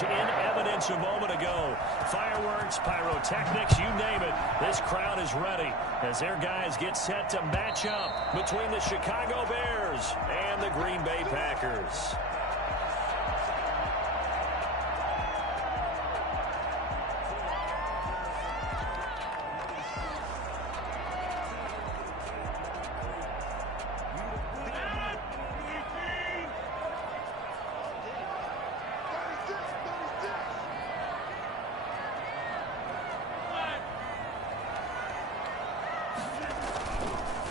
was in evidence a moment ago. Fireworks, pyrotechnics, you name it. This crowd is ready as their guys get set to match up between the Chicago Bears and the Green Bay Packers.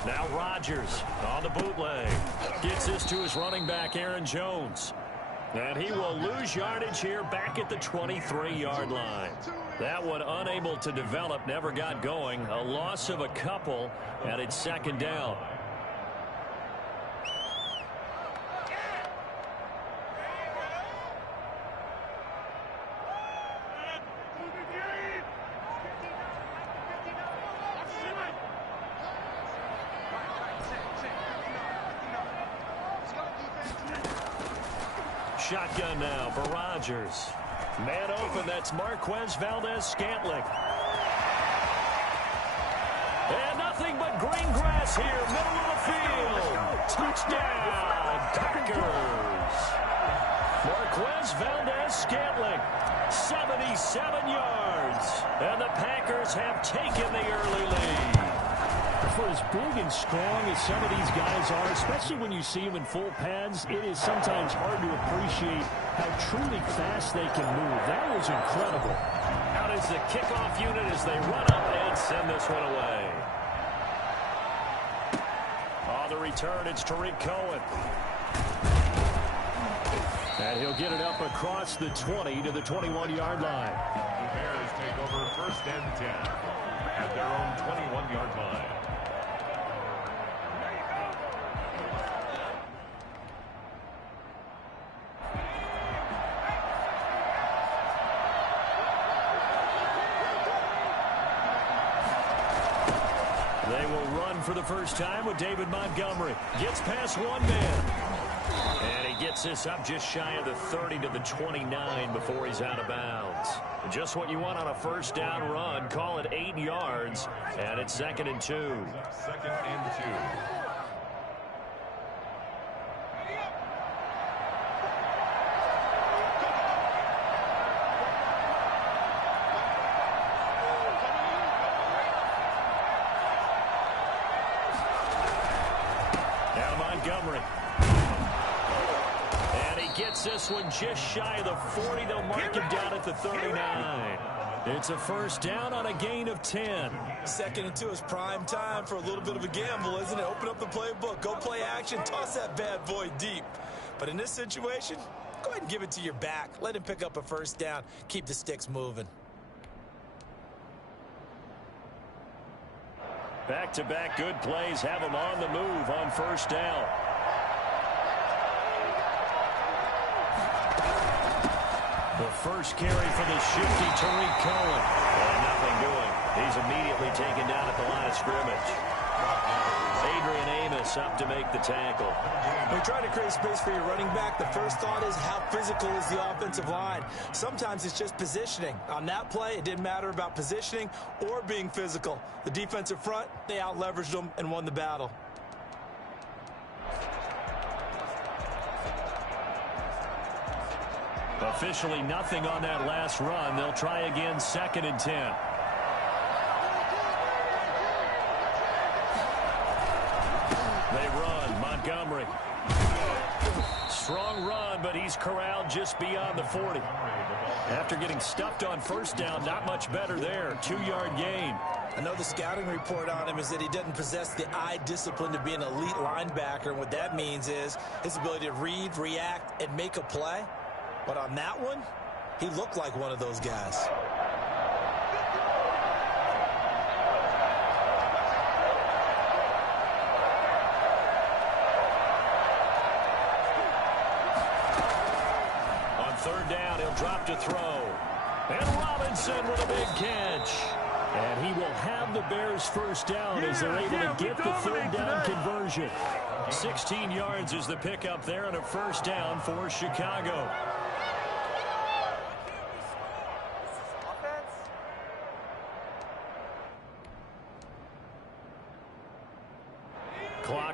Now Rodgers on the bootleg. Gets this to his running back, Aaron Jones. And he will lose yardage here back at the 23-yard line. That one unable to develop, never got going. A loss of a couple, and it's second down. Shotgun now for Rodgers. Man open, that's Marquez Valdez-Scantling. And nothing but green grass here, middle of the field. Touchdown, Packers. Marquez Valdez-Scantling, 77 yards. And the Packers have taken the early lead. For as big and strong as some of these guys are, especially when you see them in full pads, it is sometimes hard to appreciate how truly fast they can move. That was incredible. Out is the kickoff unit as they run up and send this one away. On the return, it's Tariq Cohen. And he'll get it up across the 20 to the 21-yard line. The Bears take over 1st and 10 at their own 21-yard line. They will run for the first time with David Montgomery. Gets past one man. And he gets this up just shy of the 30 to the 29 before he's out of bounds. Just what you want on a first down run. Call it 8 yards. And it's 2nd and 2. 2nd and 2. Montgomery. And he gets this one just shy of the 40. They'll mark him down at the 39. It's a first down on a gain of 10. 2nd and 2 is prime time for a little bit of a gamble, isn't it? Open up the playbook, go play action, toss that bad boy deep. But in this situation, go ahead and give it to your back. Let him pick up a first down. Keep the sticks moving. Back-to-back good plays have him on the move on first down. The first carry for the shifty Tariq Cohen. And nothing doing. He's immediately taken down at the line of scrimmage. Adrian Amos up to make the tackle. When you're trying to create space for your running back, the first thought is how physical is the offensive line. Sometimes it's just positioning. On that play, it didn't matter about positioning or being physical. The defensive front, they out-leveraged them and won the battle. Officially nothing on that last run. They'll try again 2nd and 10. They run. Montgomery. Strong run, but he's corralled just beyond the 40. After getting stuffed on first down, not much better there. 2-yard gain. I know the scouting report on him is that he doesn't possess the eye discipline to be an elite linebacker. And what that means is his ability to read, react, and make a play. But on that one, he looked like one of those guys. On 3rd down, he'll drop to throw. And Robinson with a big catch. And he will have the Bears first down as they're able to get the 3rd down conversion. 16 yards is the pickup there and a first down for Chicago.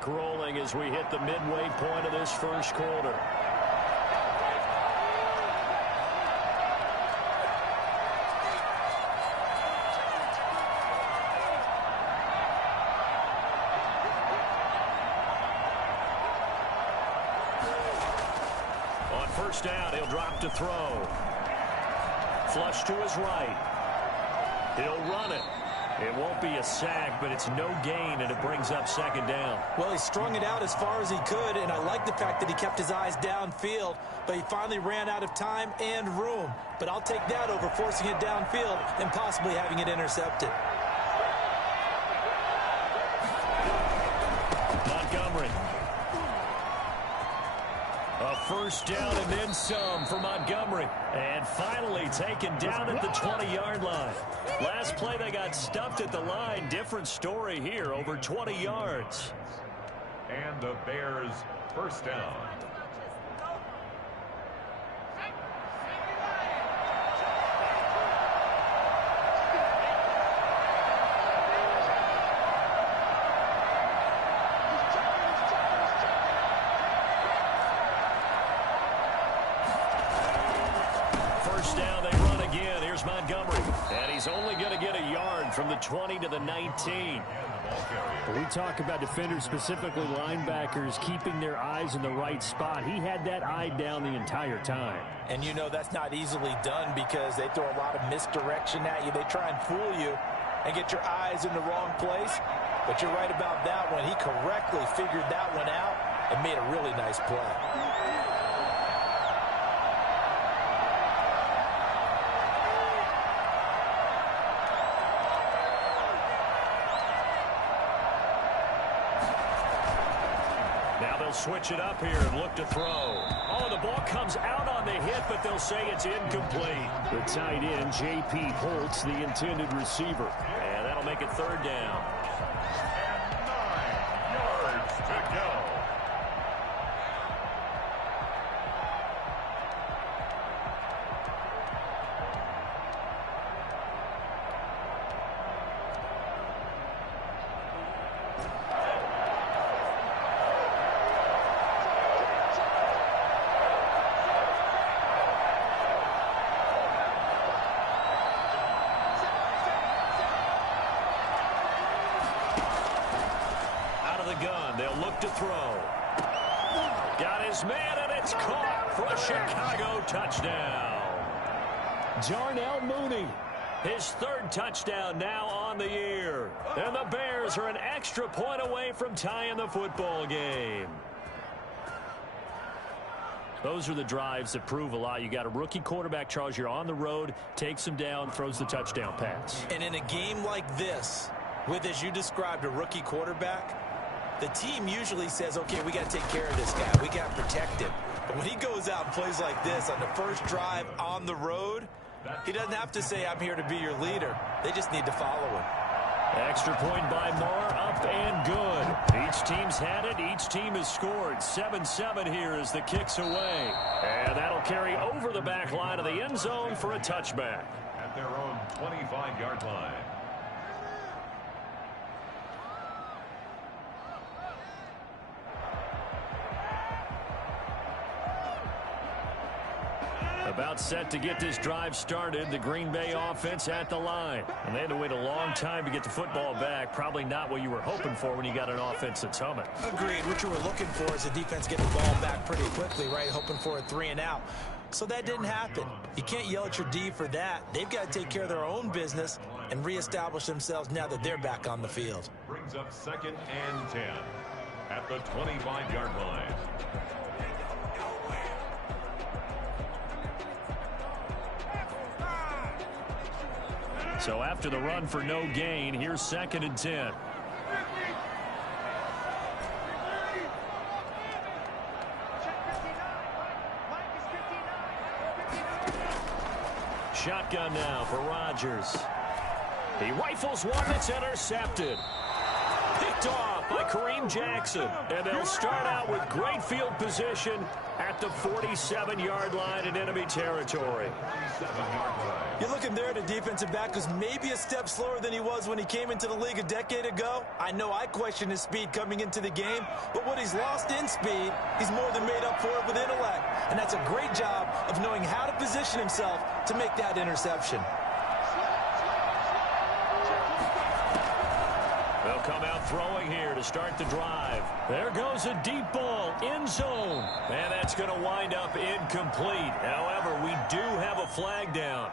clock rolling as we hit the midway point of this first quarter. On first down, he'll drop to throw. Flush to his right. He'll run it. It won't be a sack, but it's no gain, and it brings up second down. Well, he strung it out as far as he could, and I like the fact that he kept his eyes downfield, but he finally ran out of time and room. But I'll take that over forcing it downfield and possibly having it intercepted. Montgomery. A first down and then some for Montgomery. And finally taken down at the 20-yard line. Last play they got stuffed at the line. Different story here, over 20 yards. And the Bears first down. Down, they run again. Here's Montgomery. And he's only going to get a yard from the 20 to the 19. When we talk about defenders, specifically linebackers, keeping their eyes in the right spot, he had that eye down the entire time. And you know that's not easily done because they throw a lot of misdirection at you. They try and fool you and get your eyes in the wrong place. But you're right about that one. He correctly figured that one out and made a really nice play. Now they'll switch it up here and look to throw. Oh, the ball comes out on the hit, but they'll say it's incomplete. The tight end, J.P. Holtz, the intended receiver. And that'll make it third down. And 9 yards to go. Gun. They'll look to throw. Got his man, and it's caught for a Chicago touchdown. Jarnell Mooney. His third touchdown now on the year. And the Bears are an extra point away from tying the football game. Those are the drives that prove a lot. You got a rookie quarterback, Charles. You're on the road, takes him down, throws the touchdown pass. And in a game like this, with, as you described, a rookie quarterback, the team usually says, okay, we got to take care of this guy. We got to protect him. But when he goes out and plays like this on the first drive on the road, he doesn't have to say, I'm here to be your leader. They just need to follow him. Extra point by Moore, up and good. Each team's had it. Each team has scored. 7-7 here as the kick's away. And that'll carry over the back line of the end zone for a touchback. At their own 25-yard line. About set to get this drive started. The Green Bay offense at the line. And they had to wait a long time to get the football back. Probably not what you were hoping for when you got an offense that's humming. Agreed. What you were looking for is the defense getting the ball back pretty quickly, right? Hoping for a 3-and-out. So that didn't happen. You can't yell at your D for that. They've got to take care of their own business and reestablish themselves now that they're back on the field. Brings up 2nd and 10 at the 25-yard line. So after the run for no gain, here's 2nd and 10. Shotgun now for Rodgers. He rifles one that's intercepted. He picked off by Kareem Jackson. And they'll start out with great field position at the 47-yard line in enemy territory. You're looking there at a defensive back who's maybe a step slower than he was when he came into the league a decade ago. I know I questioned his speed coming into the game, but what he's lost in speed, he's more than made up for it with intellect. And that's a great job of knowing how to position himself to make that interception. They'll come out throwing here to start the drive. There goes a deep ball, end zone. And that's going to wind up incomplete. However, we do have a flag down.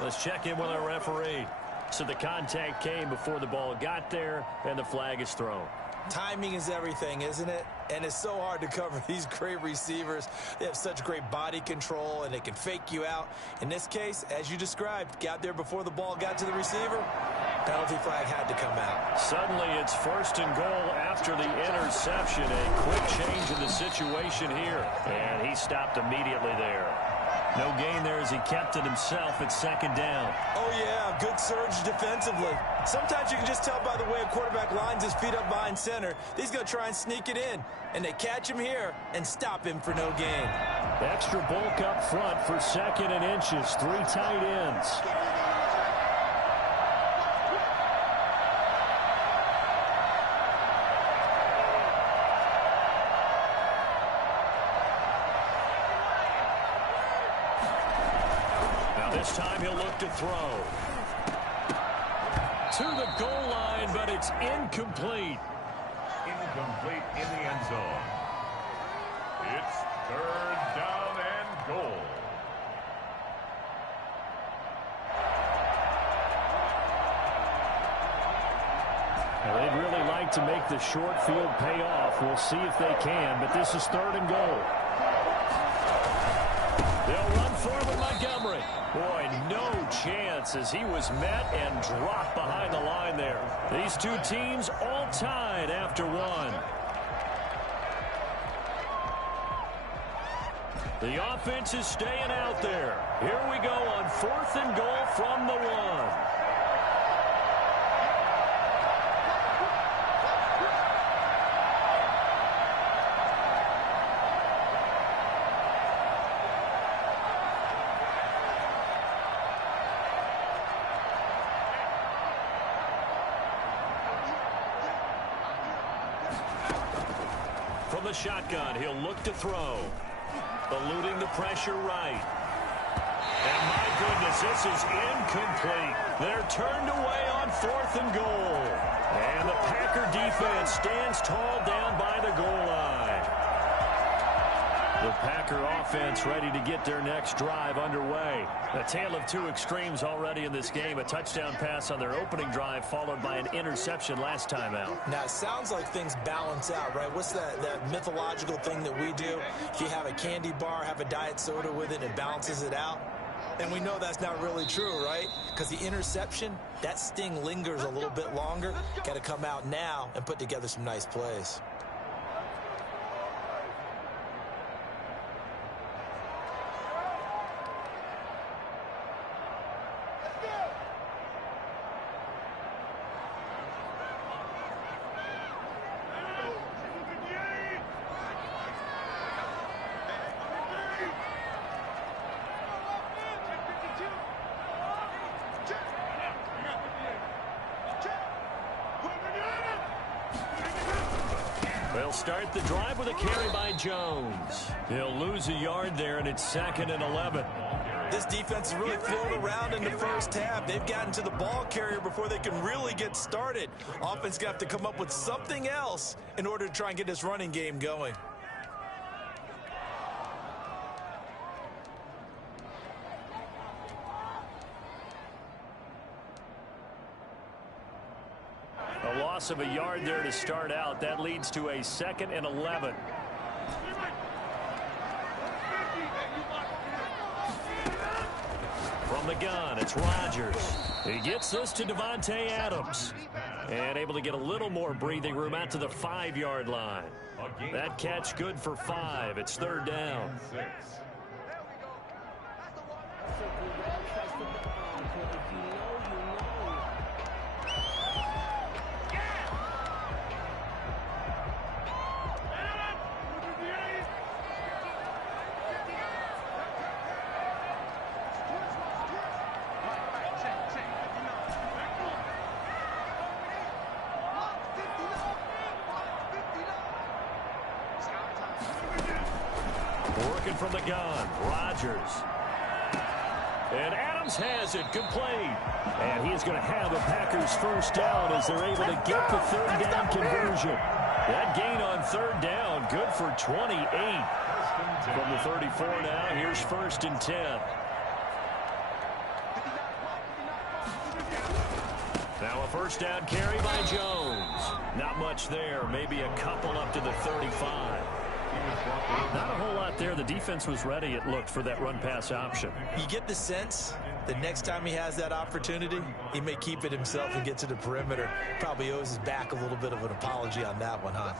Let's check in with our referee. So the contact came before the ball got there, and the flag is thrown. Timing is everything, isn't it? And it's so hard to cover these great receivers. They have such great body control, and they can fake you out. In this case, as you described, got there before the ball got to the receiver. Penalty flag had to come out. Suddenly, it's 1st and goal after the interception. A quick change in the situation here. And he stopped immediately there. No gain there as he kept it himself at 2nd down. Oh, yeah, good surge defensively. Sometimes you can just tell by the way a quarterback lines his feet up behind center. He's going to try and sneak it in. And they catch him here and stop him for no gain. Extra bulk up front for 2nd and inches. 3 tight ends. This time he'll look to throw. To the goal line, but it's incomplete. Incomplete in the end zone. It's 3rd down and goal. Now, they'd really like to make the short field pay off. We'll see if they can, but this is 3rd and goal. They'll run for it with Montgomery. Boy, no chance as he was met and dropped behind the line there. These two teams all tied after 1. The offense is staying out there. Here we go on 4th and goal from the 1. From the shotgun, he'll look to throw. Eluding the pressure right. And my goodness, this is incomplete. They're turned away on 4th and goal. And the Packer defense stands tall down by the goal line. The Packer offense ready to get their next drive underway. A tale of two extremes already in this game. A touchdown pass on their opening drive followed by an interception last time out. Now, it sounds like things balance out, right? What's that mythological thing that we do? If you have a candy bar, have a diet soda with it, it balances it out. And we know that's not really true, right? Because the interception, that sting lingers a little bit longer. Got to come out now and put together some nice plays. They'll start the drive with a carry by Jones. He'll lose a yard there, and it's 2nd and 11. This defense has really thrown around in the first half. They've gotten to the ball carrier before they can really get started. Offense got to come up with something else in order to try and get this running game going. A loss of a yard there to start out. That leads to a 2nd and 11. From the gun, it's Rodgers. He gets this to Davante Adams. And able to get a little more breathing room out to the 5-yard line. That catch good for 5. It's 3rd down. Looking from the gun, Rodgers. And Adams has it, complete. And he is going to have a Packers first down as they're able to get the third down conversion. That gain on third down, good for 28. From the 34 now, here's 1st and 10. Now a first down carry by Jones. Not much there, maybe a couple up to the 35. Not a whole lot there. The defense was ready, it looked, for that run-pass option. You get the sense that next time he has that opportunity, he may keep it himself and get to the perimeter. Probably owes his back a little bit of an apology on that one, huh?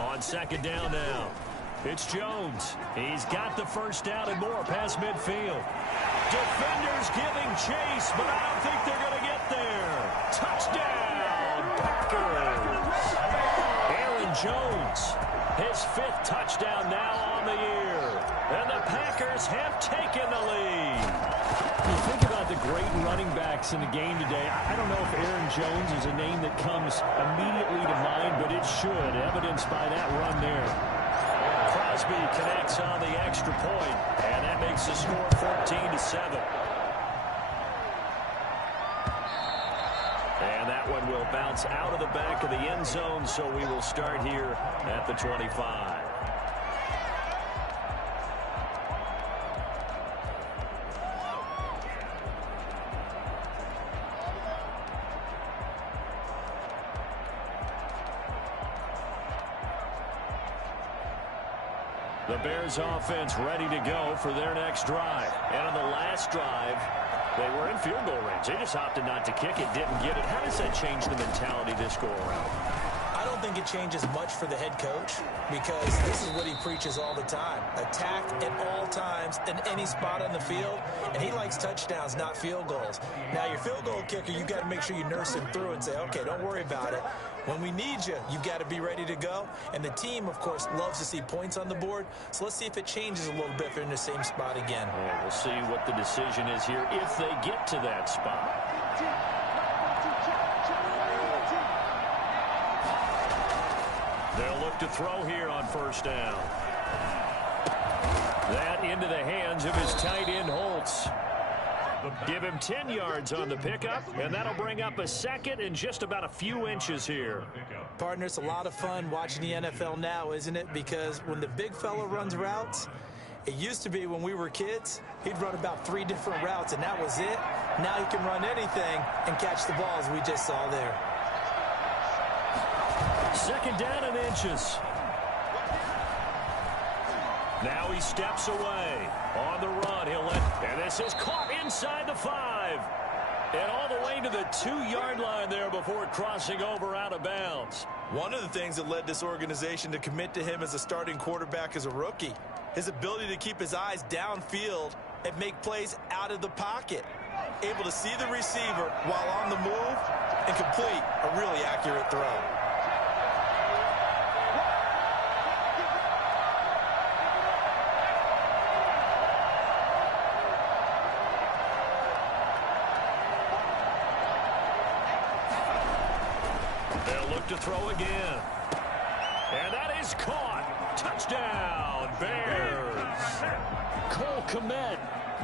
On second down now, it's Jones. He's got the first down and more past midfield. Defenders giving chase, but I don't think they're going to get there. Touchdown, Packers. Aaron Jones, his 5th touchdown now on the year. And the Packers have taken the lead. You think about the great running backs in the game today. I don't know if Aaron Jones is a name that comes immediately to mind, but it should, evidenced by that run there. Crosby connects on the extra point, and that makes the score 14-7. And that one will bounce out of the back of the end zone, so we will start here at the 25. The Bears offense ready to go for their next drive. And on the last drive, they were in field goal range. They just opted not to kick it, didn't get it. How does that change the mentality this go around? I don't think it changes much for the head coach because this is what he preaches all the time. Attack at all times in any spot on the field, and he likes touchdowns, not field goals. Now, your field goal kicker, you got to make sure you nurse him through and say, okay, don't worry about it. When we need you, you've got to be ready to go. And the team, of course, loves to see points on the board. So let's see if it changes a little bit if they're in the same spot again. Well, we'll see what the decision is here if they get to that spot. They'll look to throw here on first down. That into the hands of his tight end, Holtz. Give him 10 yards on the pickup, and that'll bring up a second and just about a few inches here. Partner, it's a lot of fun watching the NFL now, isn't it? Because when the big fella runs routes, it used to be when we were kids, he'd run about 3 different routes, and that was it. Now he can run anything and catch the ball, as we just saw there. Second down and inches. Now he steps away. On the run, he'll let, and this is caught inside the 5. And all the way to the 2-yard line there before crossing over out of bounds. One of the things that led this organization to commit to him as a starting quarterback as a rookie, his ability to keep his eyes downfield and make plays out of the pocket. Able to see the receiver while on the move and complete a really accurate throw. To throw again. And that is caught. Touchdown, Bears. Cole Kmet,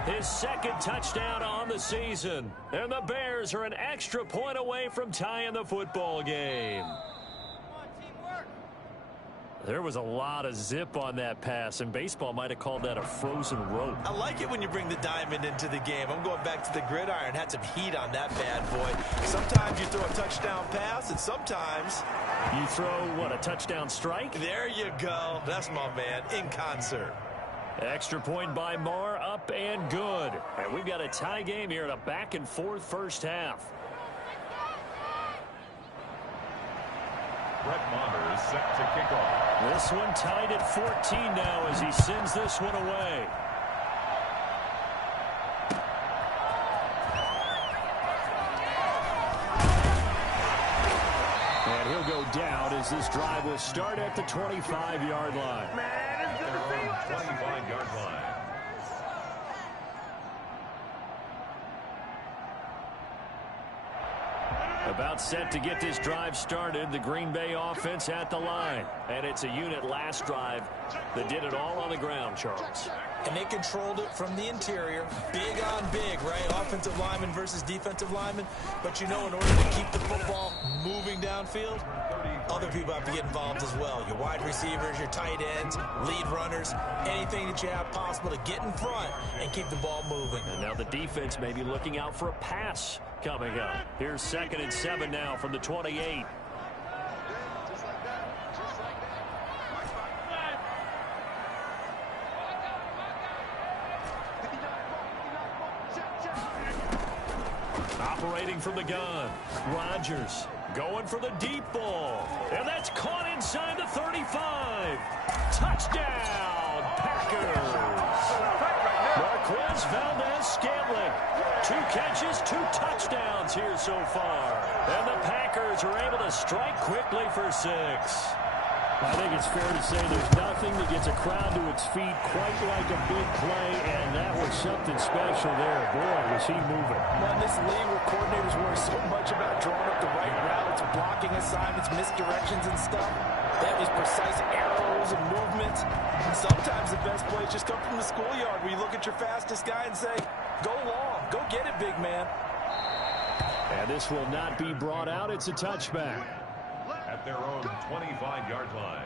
his 2nd touchdown on the season. And the Bears are an extra point away from tying the football game. There was a lot of zip on that pass, and baseball might have called that a frozen rope. I like it when you bring the diamond into the game. I'm going back to the gridiron. Had some heat on that bad boy. Sometimes you throw a touchdown pass, and sometimes you throw, what, a touchdown strike? There you go. That's my man, in concert. Extra point by Marr, up and good. And we've got a tie game here in a back-and-forth first half. Brett Maher is set to kick off. This one tied at 14 now as he sends this one away. And he'll go down as this drive will start at the 25-yard line. 25-yard line. About set to get this drive started, the Green Bay offense at the line. And it's a unit last drive that did it all on the ground, Charles. And they controlled it from the interior. Big on big, right? Offensive lineman versus defensive lineman. But you know, in order to keep the football moving downfield, other people have to get involved as well. Your wide receivers, your tight ends, lead runners, anything that you have possible to get in front and keep the ball moving. And now the defense may be looking out for a pass coming up. Here's 2nd and 7 now from the 28. Operating from the gun, Rodgers going for the deep ball. And that's caught inside the 35. Touchdown, Packers. Marquez Valdez-Scantling. 2 catches, 2 touchdowns here so far. And the Packers are able to strike quickly for 6. I think it's fair to say there's nothing that gets a crowd to its feet quite like a big play, and that was something special there. Boy, was he moving. Well, in this league where coordinators worry so much about drawing up the right routes, blocking assignments, misdirections and stuff, they have these precise arrows and movements. And sometimes the best plays just come from the schoolyard where you look at your fastest guy and say, go long, go get it, big man. And this will not be brought out. It's a touchback. At their own 25-yard line.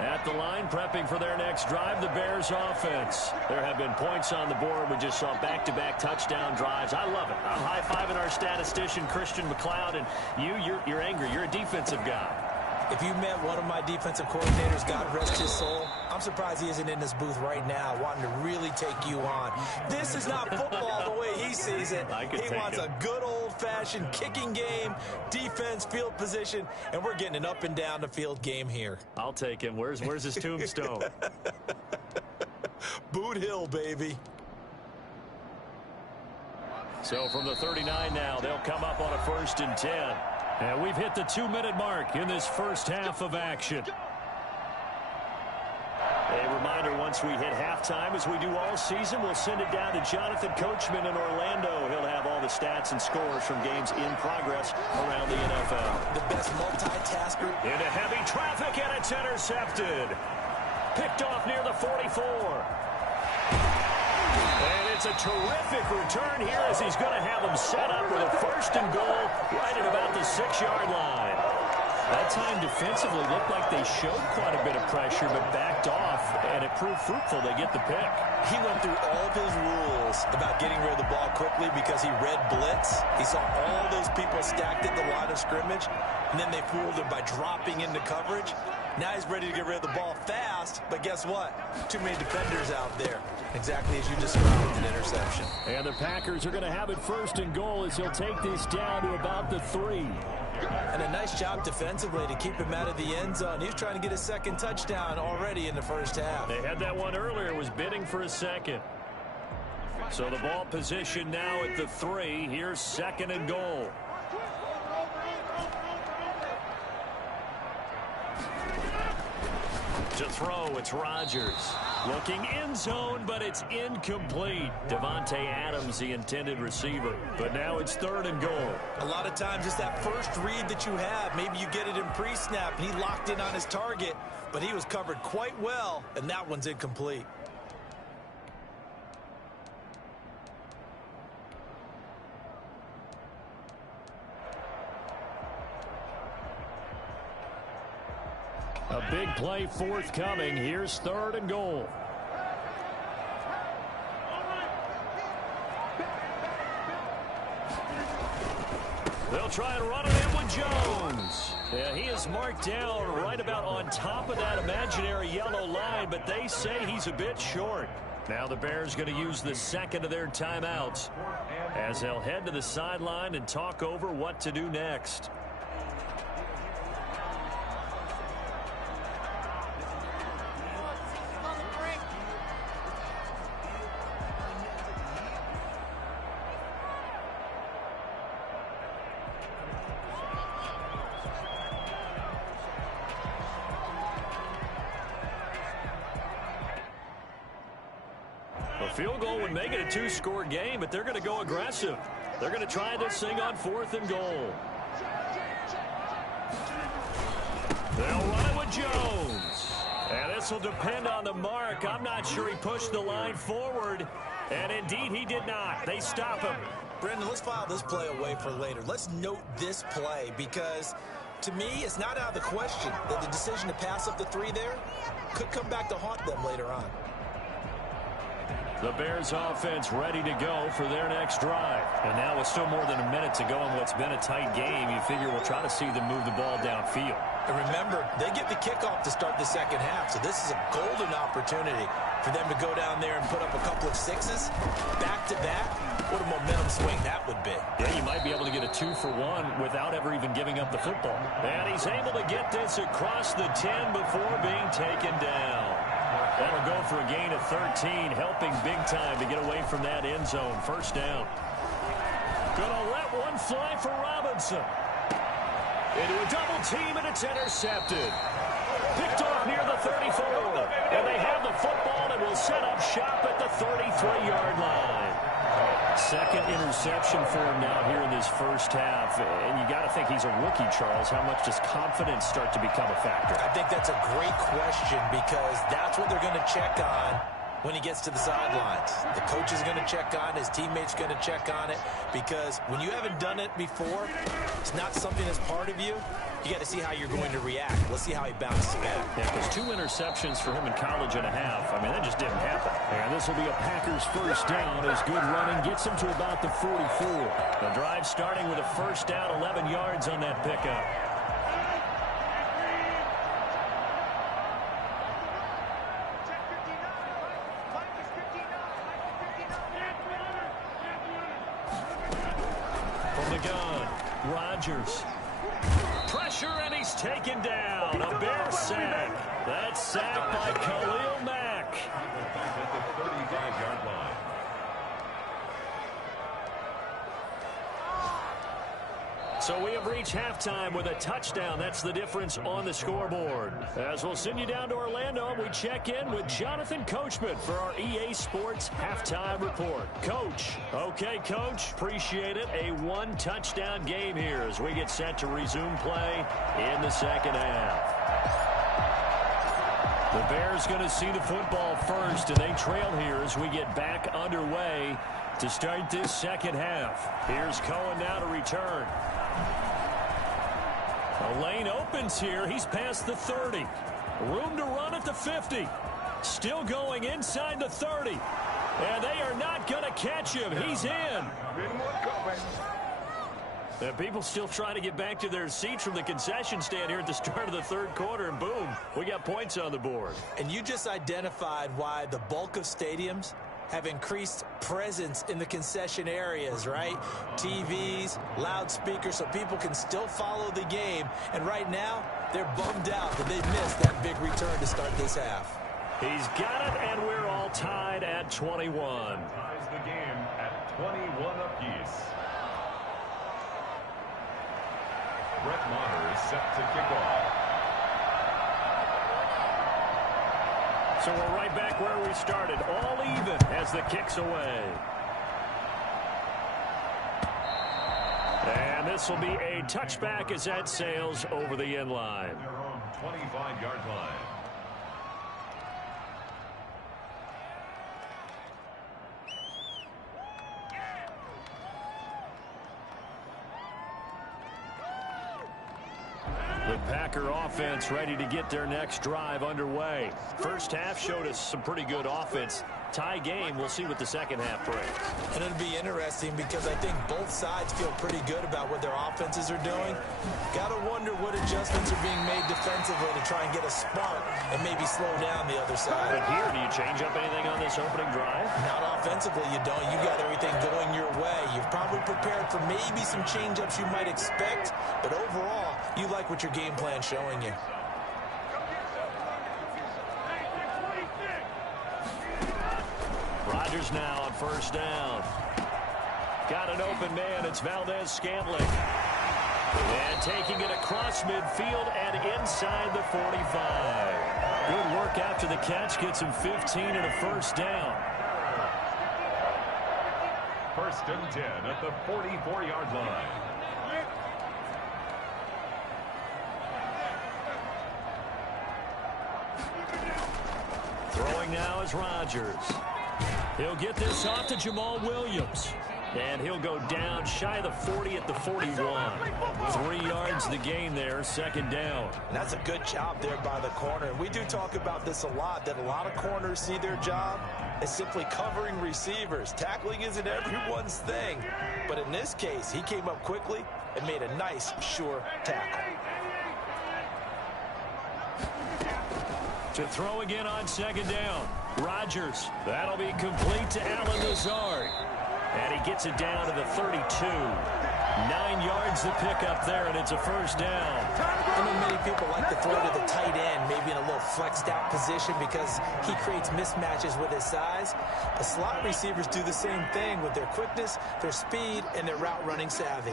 At the line, prepping for their next drive, the Bears offense. There have been points on the board. We just saw back-to-back touchdown drives. I love it. I'm high-fiving our statistician, Christian McLeod, and you're angry. You're a defensive guy. If you met one of my defensive coordinators, God rest his soul, I'm surprised he isn't in this booth right now wanting to really take you on. This is not football the way he sees it. He wants a good old-fashioned kicking game, defense, field position, and we're getting an up and down the field game here. I'll take him. Where's his tombstone? Boot Hill, baby. So from the 39 now, they'll come up on a 1st and 10. And we've hit the 2-minute mark in this first half of action. A reminder, once we hit halftime, as we do all season, we'll send it down to Jonathan Coachman in Orlando. He'll have all the stats and scores from games in progress around the NFL. The best multitasker. Into heavy traffic, and it's intercepted. Picked off near the 44. And it's a terrific return here as he's going to have them set up with a 1st and goal right at about the 6-yard line. That time defensively looked like they showed quite a bit of pressure but backed off, and it proved fruitful. They get the pick. He went through all of his rules about getting rid of the ball quickly because he read blitz. He saw all those people stacked at the line of scrimmage, and then they fooled him by dropping into coverage. Now he's ready to get rid of the ball fast, but guess what? Too many defenders out there. Exactly as you described, an interception. And the Packers are going to have it 1st and goal as he'll take this down to about the 3. And a nice job defensively to keep him out of the end zone. He was trying to get his 2nd touchdown already in the first half. They had that one earlier, was bidding for a 2nd. So the ball position now at the 3. Here's 2nd and goal. To throw, it's Rodgers. Looking end zone, but it's incomplete. Devontae Adams, the intended receiver. But now it's 3rd and goal. A lot of times it's that first read that you have. Maybe you get it in pre-snap, and he locked in on his target, but he was covered quite well, and that one's incomplete. A big play forthcoming. Here's 3rd and goal. They'll try and run it in with Jones. Yeah, he is marked down right about on top of that imaginary yellow line, but they say he's a bit short. Now the Bears going to use the 2nd of their timeouts as they'll head to the sideline and talk over what to do next. field goal would make it a 2-score game, but they're going to go aggressive. They're going to try this thing on 4th and goal. They'll run it with Jones. And this will depend on the mark. I'm not sure he pushed the line forward. And indeed, he did not. They stop him. Brendan, let's file this play away for later. Let's note this play because, to me, it's not out of the question that the decision to pass up the 3 there could come back to haunt them later on. The Bears offense ready to go for their next drive. And now with still more than a minute to go in what's been a tight game, you figure we'll try to see them move the ball downfield. And remember, they get the kickoff to start the second half, so this is a golden opportunity for them to go down there and put up a couple of 6s back-to-back. What a momentum swing that would be. Yeah, you might be able to get a 2-for-1 without ever even giving up the football. And he's able to get this across the 10 before being taken down. That'll go for a gain of 13, helping big time to get away from that end zone. First down. Gonna let one fly for Robinson. Into a double team, and it's intercepted. Picked off near the 34. And they have the football and will set up shop at the 33-yard line. Second interception for him now here in this first half. And you got to think he's a rookie, Charles. How much does confidence start to become a factor? I think that's a great question because that's what they're going to check on when he gets to the sidelines. The coach is going to check on it. His teammates going to check on it because when you haven't done it before, it's not something that's part of you. You got to see how you're going to react. Let's see how he bounces back. Yeah, because 2 interceptions for him in college and a half. I mean, that just didn't happen. And this will be a Packers first down as good running gets him to about the 44. The drive starting with a first down, 11 yards on that pickup. From the gun, Rodgers. Pressure, and he's taken down. A Bear sack. That's sacked by Khalil Mack. At the 35-yard line. So we have reached halftime with a touchdown. That's the difference on the scoreboard. As we'll send you down to Orlando, we check in with Jonathan Coachman for our EA Sports Halftime Report. Coach. Okay, Coach. Appreciate it. A 1-touchdown game here as we get set to resume play in the second half. The Bears going to see the football first, and they trail here as we get back underway to start this second half. Here's Cohen now to return. A lane opens here. He's past the 30. Room to run at the 50. Still going inside the 30. And they are not going to catch him. He's in. And people still trying to get back to their seats from the concession stand here at the start of the third quarter. And boom, we got points on the board. And you just identified why the bulk of stadiums have increased presence in the concession areas, right? TVs, loudspeakers, so people can still follow the game. And right now, they're bummed out that they missed that big return to start this half. He's got it, and we're all tied at 21. Ties the game at 21 apiece. Brett Maher is set to kick off. So we're right back where we started, all even as the kick's away. And this will be a touchback as that sails over the end line. Their own 25-yard line. The Packer offense ready to get their next drive underway. First half showed us some pretty good offense. Tie game. We'll see what the second half brings. And it'll be interesting because I think both sides feel pretty good about what their offenses are doing. Got to wonder what adjustments are being made defensively to try and get a spark and maybe slow down the other side. But here, do you change up anything on this opening drive? Not offensively, you don't. You got everything going your way. You've probably prepared for maybe some change-ups you might expect, but overall, you like what your game plan's showing you. Rodgers now on first down. Got an open man. It's Valdez-Scantling. And taking it across midfield and inside the 45. Good work after the catch. Gets him 15 and a first down. first and 10 at the 44-yard line. Throwing now is Rodgers. He'll get this off to Jamal Williams. And he'll go down shy of the 40 at the 41. 3 yards the gain there, second down. And that's a good job there by the corner. And we do talk about this a lot, that a lot of corners see their job as simply covering receivers. Tackling isn't everyone's thing. But in this case, he came up quickly and made a nice, sure tackle. To throw again on second down. Rodgers. That'll be complete to Allen Lazard. And he gets it down to the 32. 9 yards the pickup there, and it's a first down. I know many people like to throw to the tight end, maybe in a little flexed out position because he creates mismatches with his size. The slot receivers do the same thing with their quickness, their speed, and their route running savvy.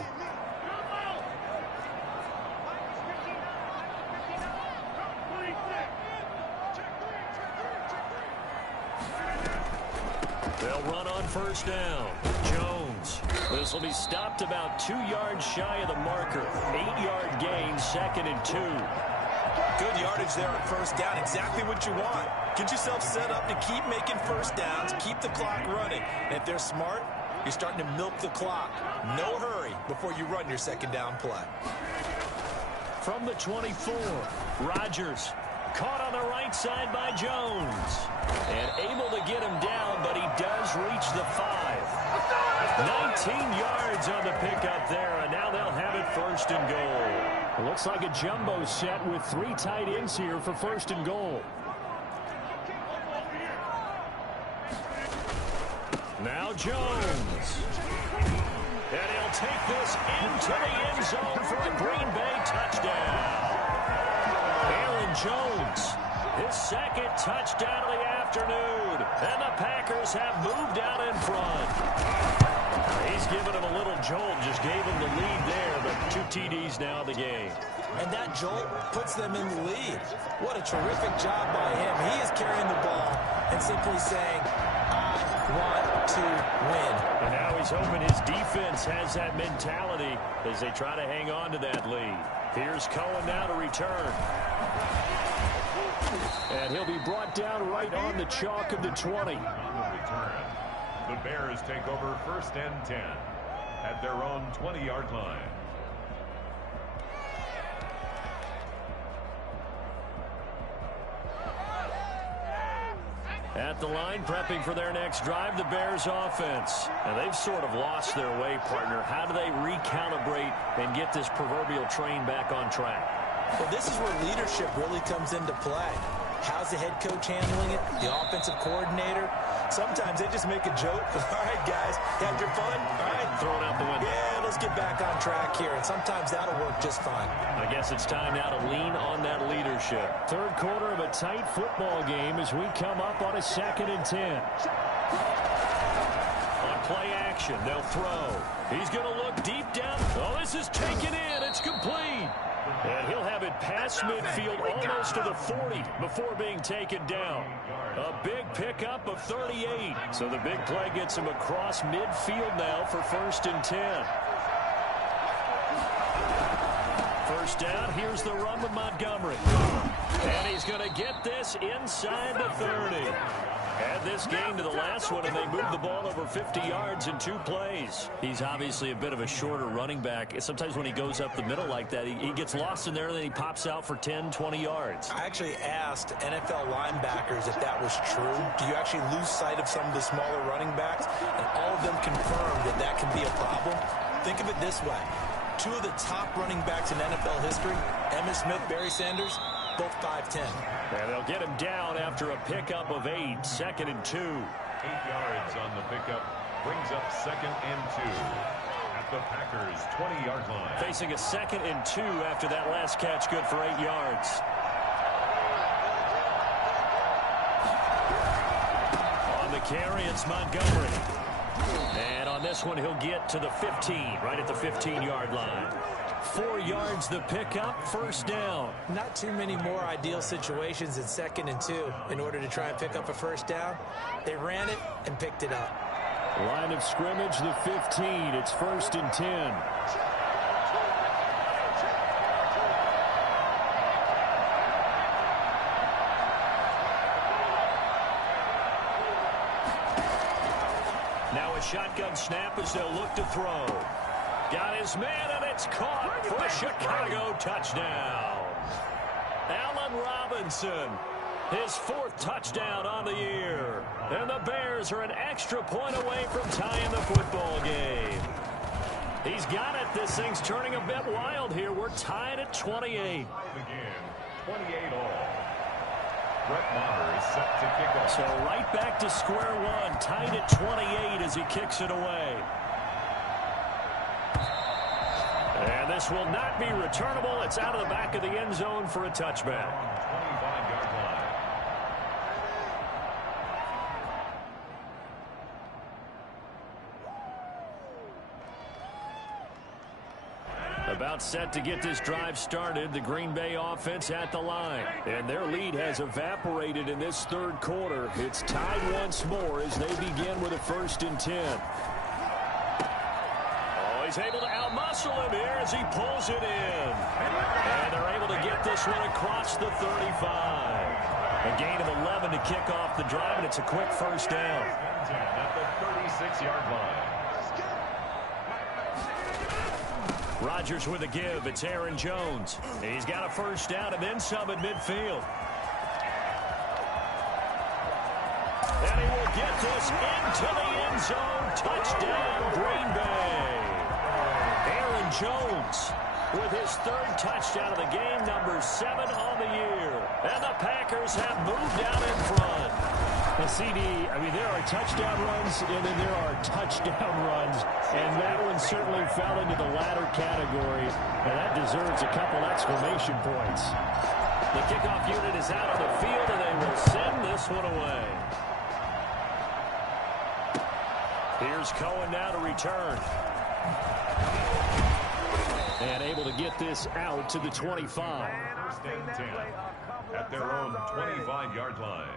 They'll run on first down. Jones. This will be stopped about 2 yards shy of the marker. 8-yard gain, second and 2. Good yardage there on first down. Exactly what you want. Get yourself set up to keep making first downs, keep the clock running. And if they're smart, you're starting to milk the clock. No hurry before you run your second down play. From the 24, Rodgers. Caught on the right side by Jones. And able to get him down, but he does reach the 5. 19 yards on the pickup there, and now they'll have it first and goal. It looks like a jumbo set with 3 tight ends here for first and goal. Now Jones. And he'll take this into the end zone for a Green Bay touchdown. Aaron Jones, his second touchdown of the afternoon. And the Packers have moved out in front. He's given him a little jolt, just gave him the lead there, but 2 TDs now in the game. And that jolt puts them in the lead. What a terrific job by him. He is carrying the ball and simply saying, I want to win. And now he's hoping his defense has that mentality as they try to hang on to that lead. Here's Cohen now to return. And he'll be brought down right on the chalk of the 20. On the return, the Bears take over first and 10 at their own 20-yard line. At the line, prepping for their next drive, the Bears offense. Now, they've sort of lost their way, partner. How do they recalibrate and get this proverbial train back on track? Well, this is where leadership really comes into play. How's the head coach handling it? The offensive coordinator? Sometimes they just make a joke. All right, guys, had your fun? All right. Throw it out the window. Yeah, let's get back on track here. And sometimes that'll work just fine. I guess it's time now to lean on that leadership. Third quarter of a tight football game as we come up on a 2nd and 10. On play action, they'll throw. He's going to look deep down. Oh, this is taken in. It's complete. And he'll have it past midfield almost to the 40 before being taken down. A big pickup of 38. So the big play gets him across midfield now for first and 10. First down, here's the run with Montgomery. And he's going to get this inside the 30. Add this game to the last one, and they moved the ball over 50 yards in 2 plays. He's obviously a bit of a shorter running back. Sometimes when he goes up the middle like that, he gets lost in there, and then he pops out for 10, 20 yards. I actually asked NFL linebackers if that was true. Do you actually lose sight of some of the smaller running backs? And all of them confirmed that that can be a problem. Think of it this way. 2 of the top running backs in NFL history, Emmitt Smith, Barry Sanders, both 5'10". And they'll get him down after a pickup of 8, 2nd and 2. 8 yards on the pickup brings up 2nd and 2 at the Packers' 20-yard line. Facing a 2nd and 2 after that last catch, good for 8 yards. On the carry, it's Montgomery. And on this one, he'll get to the 15, right at the 15-yard line. 4 yards the pickup, first down. Not too many more ideal situations in 2nd and 2 in order to try and pick up a first down. They ran it and picked it up. Line of scrimmage, the 15. It's 1st and 10. Now a shotgun snap as they'll look to throw. Got his man, and it's caught for a Chicago touchdown. Allen Robinson, his 4th touchdown on the year. And the Bears are an extra point away from tying the football game. He's got it. This thing's turning a bit wild here. We're tied at 28. Again, 28 all. Brett Maher is set to kick off. So right back to square one, tied at 28 as he kicks it away. And this will not be returnable. It's out of the back of the end zone for a touchback. 25-yard line. About set to get this drive started, the Green Bay offense at the line. And their lead has evaporated in this 3rd quarter. It's tied once more as they begin with a 1st and 10. Oh, he's able to outmuscle him here as he pulls it in. And they're able to get this one across the 35. A gain of 11 to kick off the drive, and it's a quick 1st down. At the 36-yard line. Rodgers with a give. It's Aaron Jones. He's got a 1st down and then some at midfield. And he will get this into the end zone. Touchdown, Green Bay. Aaron Jones with his 3rd touchdown of the game, number 7 on the year. And the Packers have moved out in front. The CD, I mean, there are touchdown runs, and then there are touchdown runs, and that one certainly fell into the latter category, and that deserves a couple exclamation points. The kickoff unit is out on the field, and they will send this one away. Here's Cohen now to return. And able to get this out to the 25. 1st and 10 at their own 25-yard line.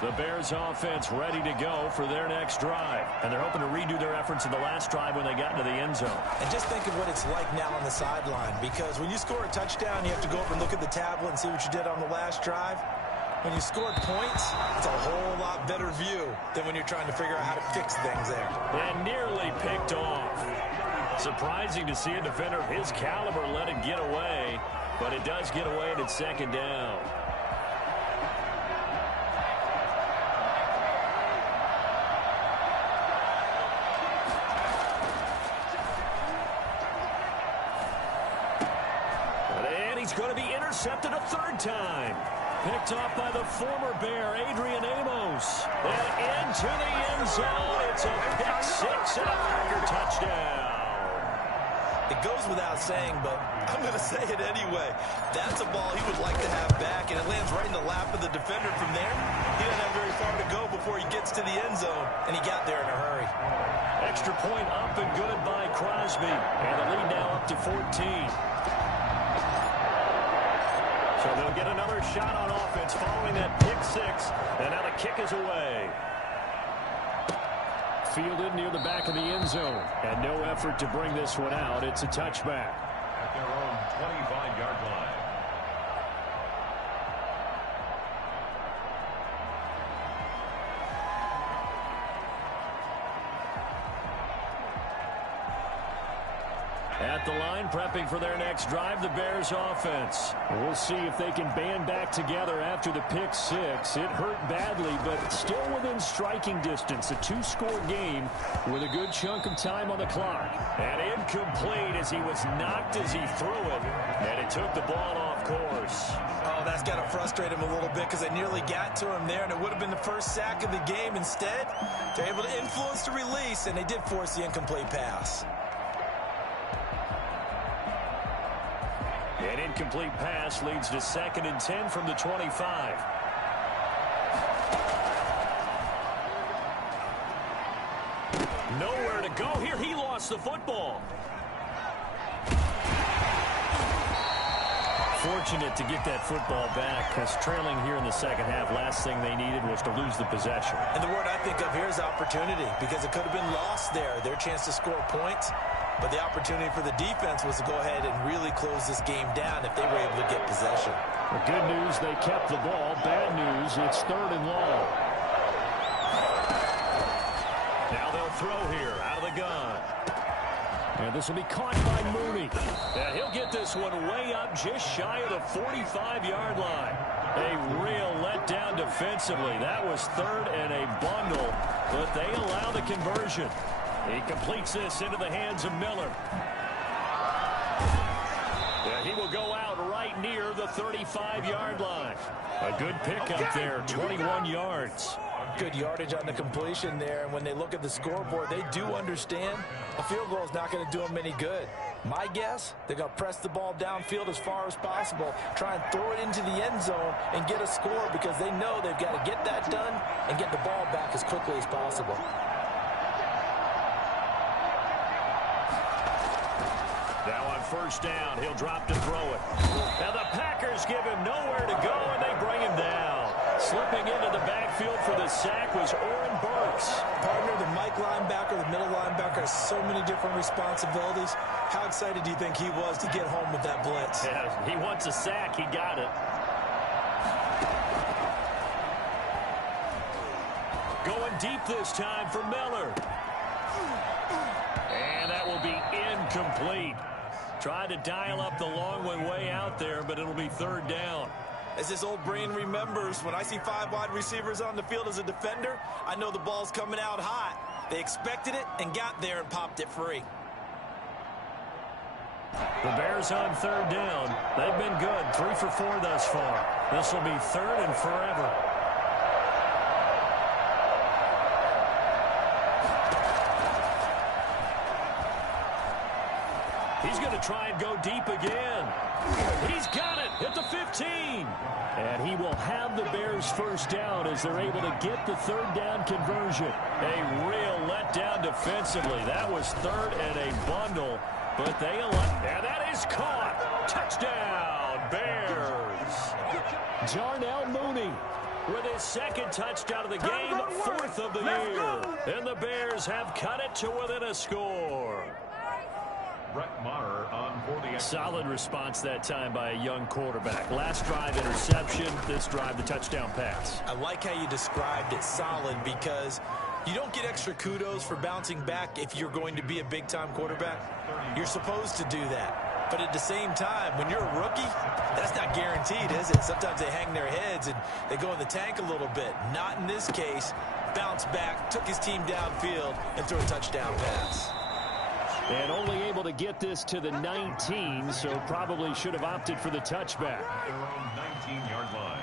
The Bears offense ready to go for their next drive. And they're hoping to redo their efforts in the last drive when they got into the end zone. And just think of what it's like now on the sideline, because when you score a touchdown, you have to go over and look at the tablet and see what you did on the last drive. When you scored points, it's a whole lot better view than when you're trying to figure out how to fix things there. And nearly picked off. Surprising to see a defender of his caliber let it get away, but it does get away and it's 2nd down. He's going to be intercepted a 3rd time. Picked off by the former Bear, Adrian Amos. And into the end zone. It's a pick 6 and a Packer touchdown. It goes without saying, but I'm going to say it anyway. That's a ball he would like to have back, and it lands right in the lap of the defender from there. He doesn't have very far to go before he gets to the end zone, and he got there in a hurry. Extra point up and good by Crosby. And the lead now up to 14. So they'll get another shot on offense following that pick 6. And now the kick is away. Fielded near the back of the end zone. And no effort to bring this one out. It's a touchback. At their own 25-yard line. At the line, prepping for their next drive, the Bears offense. We'll see if they can band back together after the pick 6. It hurt badly, but still within striking distance. A 2-score game with a good chunk of time on the clock. And incomplete as he was knocked as he threw it. And it took the ball off course. Oh, that's got to frustrate him a little bit because they nearly got to him there, and it would have been the first sack of the game. Instead, they're able to influence the release, and they did force the incomplete pass. An incomplete pass leads to 2nd and 10 from the 25. Nowhere to go here. He lost lost the football. Fortunate to get that football back, because trailing here in the second half, last thing they needed was to lose the possession. And the word I think of here is opportunity, because it could have been lost there, their chance to score points. But the opportunity for the defense was to go ahead and really close this game down if they were able to get possession. The good news, they kept the ball. Bad news, it's 3rd and long. Now they'll throw here out of the gun. And this will be caught by Mooney. And he'll get this one way up just shy of the 45-yard line. A real letdown defensively. That was 3rd and a bundle, but they allow the conversion. He completes this into the hands of Miller. And he will go out right near the 35-yard line. A good pickup there, 21 yards. Good yardage on the completion there. And when they look at the scoreboard, they do understand a field goal is not going to do them any good. My guess, they're going to press the ball downfield as far as possible, try and throw it into the end zone and get a score, because they know they've got to get that done and get the ball back as quickly as possible. Now on 1st down, he'll drop to throw it. Now the Packers give him nowhere to go, and they bring him down. Slipping into the backfield for the sack was Oren Burks. Partner, the Mike linebacker, the middle linebacker has so many different responsibilities. How excited do you think he was to get home with that blitz? Yeah, he wants a sack. He got it. Going deep this time for Miller. And that will be incomplete. Tried to dial up the long way out there, but it'll be 3rd down. As his old brain remembers, when I see 5 wide receivers on the field as a defender, I know the ball's coming out hot. They expected it and got there and popped it free. The Bears on 3rd down. They've been good, 3 for 4 thus far. This will be 3rd and forever. He's going to try and go deep again. He's got it at the 15. And he will have the Bears 1st down as they're able to get the 3rd down conversion. A real letdown defensively. That was 3rd and a bundle, but they elect. And that is caught. Touchdown, Bears. Jarnell Mooney with his 2nd touchdown of the game, 4th of the year. And the Bears have cut it to within a score. Brett Maher on for the solid response that time by a young quarterback. Last drive interception, this drive the touchdown pass. I like how you described it, solid, because you don't get extra kudos for bouncing back if you're going to be a big-time quarterback. You're supposed to do that. But at the same time, when you're a rookie, that's not guaranteed, is it? Sometimes they hang their heads and they go in the tank a little bit. Not in this case. Bounced back, took his team downfield, and threw a touchdown pass. And only able to get this to the 19, so probably should have opted for the touchback. at their own 19-yard line.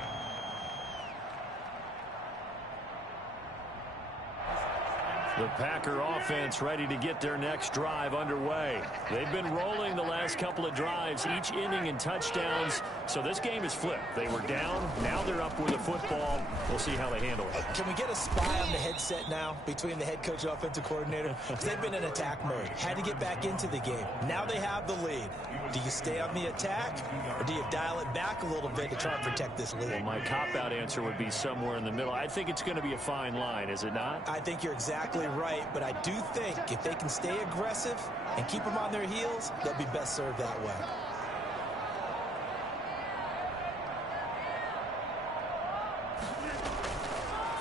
The Packer offense ready to get their next drive underway. They've been rolling the last couple of drives, each inning in touchdowns. So this game is flipped. They were down. Now they're up with the football. We'll see how they handle it. Can we get a spy on the headset now between the head coach and offensive coordinator? Because they've been in attack mode. Had to get back into the game. Now they have the lead. Do you stay on the attack, or do you dial it back a little bit to try and protect this lead? Well, my cop-out answer would be somewhere in the middle. I think it's going to be a fine line, is it not? I think you're exactly right, but I do think if they can stay aggressive and keep them on their heels, they'll be best served that way.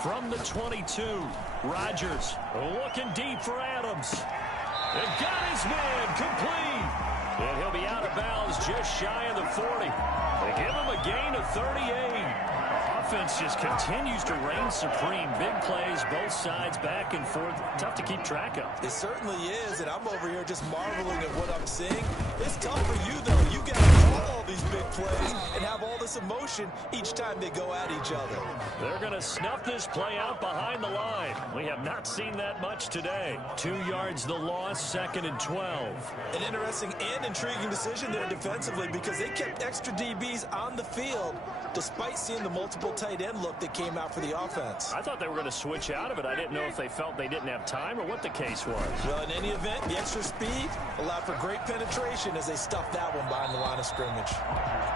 From the 22, Rodgers looking deep for Adams. And got his man complete. And he'll be out of bounds just shy of the 40. They give him a gain of 38. Offense just continues to reign supreme. Big plays, both sides, back and forth. Tough to keep track of. It certainly is, and I'm over here just marveling at what I'm seeing. It's tough for you, though. You got to call all these big plays and have all the regardless of motion each time they go at each other. They're going to snuff this play out behind the line. We have not seen that much today. 2 yards the loss, 2nd and 12. An interesting and intriguing decision there defensively because they kept extra DBs on the field despite seeing the multiple tight end look that came out for the offense. I thought they were going to switch out of it. I didn't know if they felt they didn't have time or what the case was. Well, in any event, the extra speed allowed for great penetration as they stuffed that one behind the line of scrimmage.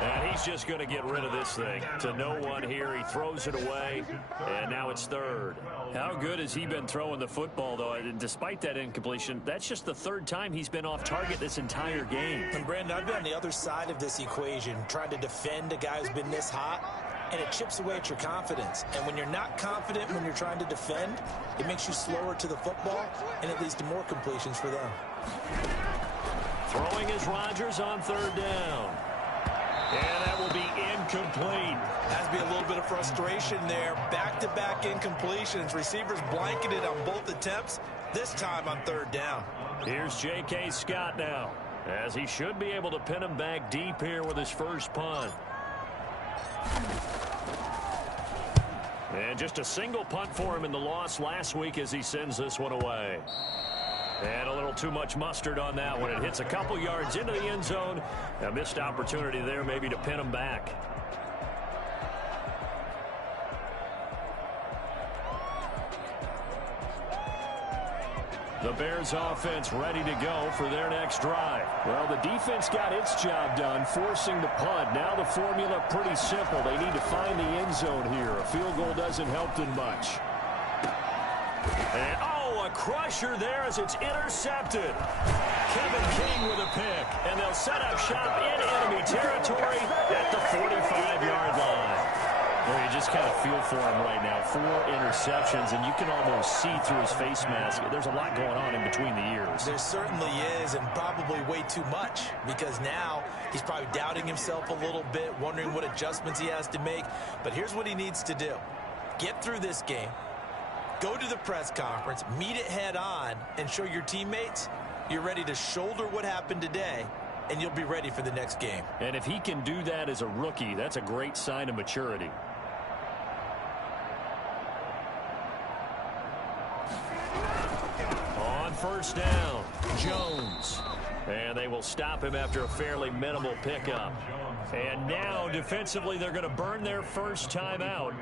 And he's just going to get rid of this thing. To no one here, he throws it away, and now it's 3rd. How good has he been throwing the football, though? And despite that incompletion, that's just the 3rd time he's been off target this entire game. And Brandon, I've been on the other side of this equation, trying to defend a guy who's been this hot, and it chips away at your confidence. And when you're not confident when you're trying to defend, it makes you slower to the football, and it leads to more completions for them. Throwing is Rodgers on 3rd down. And that will be incomplete. Has to be a little bit of frustration there. Back-to-back incompletions. Receivers blanketed on both attempts, this time on 3rd down. Here's J.K. Scott now, as he should be able to pin him back deep here with his first punt. And just a single punt for him in the loss last week as he sends this one away. And a little too much mustard on that one. It hits a couple yards into the end zone. A missed opportunity there maybe to pin him back. The Bears offense ready to go for their next drive. Well, the defense got its job done, forcing the punt. Now the formula pretty simple. They need to find the end zone here. A field goal doesn't help them much. And, oh, a crusher there as it's intercepted. Kevin King with a pick. And they'll set up shop in enemy territory at the 45-yard line. Well, you just kind of feel for him right now. 4 interceptions, and you can almost see through his face mask. There's a lot going on in between the ears. There certainly is, and probably way too much, because now he's probably doubting himself a little bit, wondering what adjustments he has to make. But here's what he needs to do. Get through this game. Go to the press conference, meet it head on, and show your teammates you're ready to shoulder what happened today, and you'll be ready for the next game. And if he can do that as a rookie, that's a great sign of maturity. On 1st down, Jones. And they will stop him after a fairly minimal pickup. And now, defensively, they're going to burn their first time out.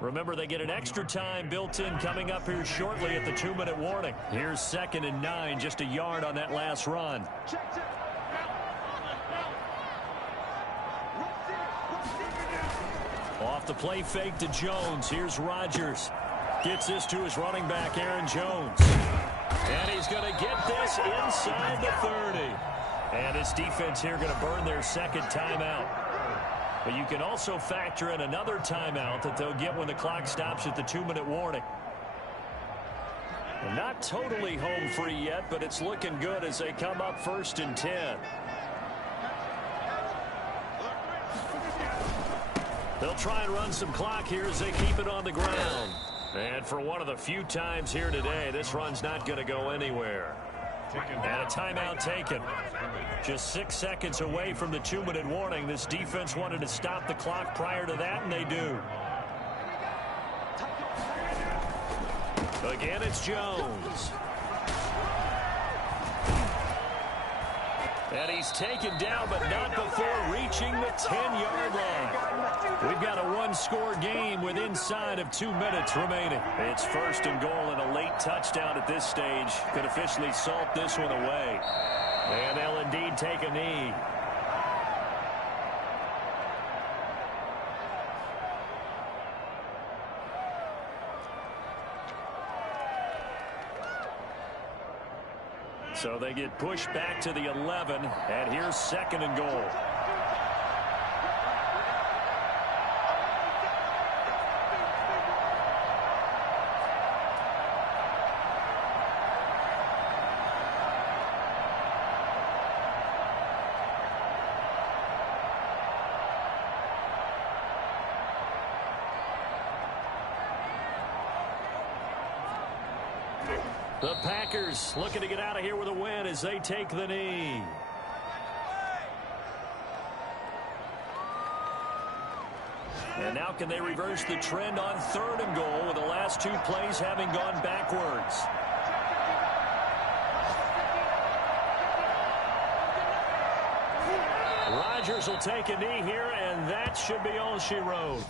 Remember, they get an extra time built in coming up here shortly at the 2-minute warning. Here's 2nd and 9, just a yard on that last run. Off the play fake to Jones. Here's Rodgers. Gets this to his running back, Aaron Jones. And he's going to get this inside the 30. And his defense here going to burn their 2nd timeout. But you can also factor in another timeout that they'll get when the clock stops at the 2-minute warning. And not totally home free yet, but it's looking good as they come up 1st and 10. They'll try and run some clock here as they keep it on the ground. And for one of the few times here today, this run's not going to go anywhere. And a timeout taken. Just 6 seconds away from the 2-minute warning. This defense wanted to stop the clock prior to that, and they do. Again, it's Jones. And he's taken down, but not before reaching the 10-yard line. We've got a 1-score game with inside of 2 minutes remaining. It's 1st and goal and a late touchdown at this stage. Could officially salt this one away. And they'll indeed take a knee. So they get pushed back to the 11, and here's 2nd and goal. The Packers looking to get out of here with a win as they take the knee. And now can they reverse the trend on 3rd and goal with the last 2 plays having gone backwards? Rodgers will take a knee here, and that should be all she wrote.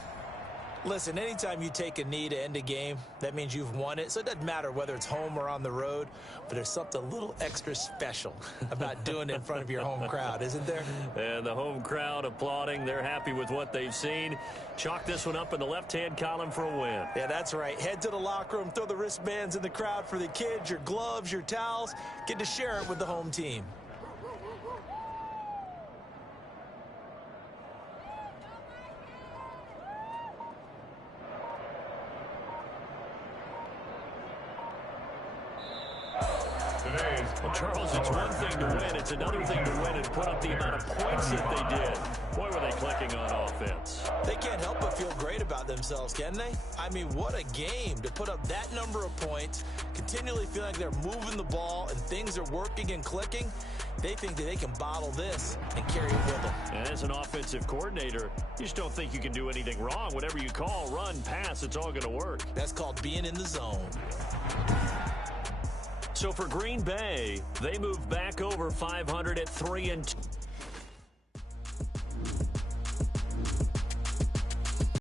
Listen, anytime you take a knee to end a game, that means you've won it. So it doesn't matter whether it's home or on the road, but there's something a little extra special about doing it in front of your home crowd, isn't there? And the home crowd applauding. They're happy with what they've seen. Chalk this one up in the left-hand column for a win. Yeah, that's right. Head to the locker room, throw the wristbands in the crowd for the kids, your gloves, your towels. Get to share it with the home team. Well, Charles, it's one thing to win. It's another thing to win and put up the amount of points that they did. Boy, were they clicking on offense. They can't help but feel great about themselves, can they? I mean, what a game to put up that number of points, continually feel like they're moving the ball and things are working and clicking. They think that they can bottle this and carry it with them. And as an offensive coordinator, you just don't think you can do anything wrong. Whatever you call, run, pass, it's all going to work. That's called being in the zone. So for Green Bay, they move back over 500 at 3-2.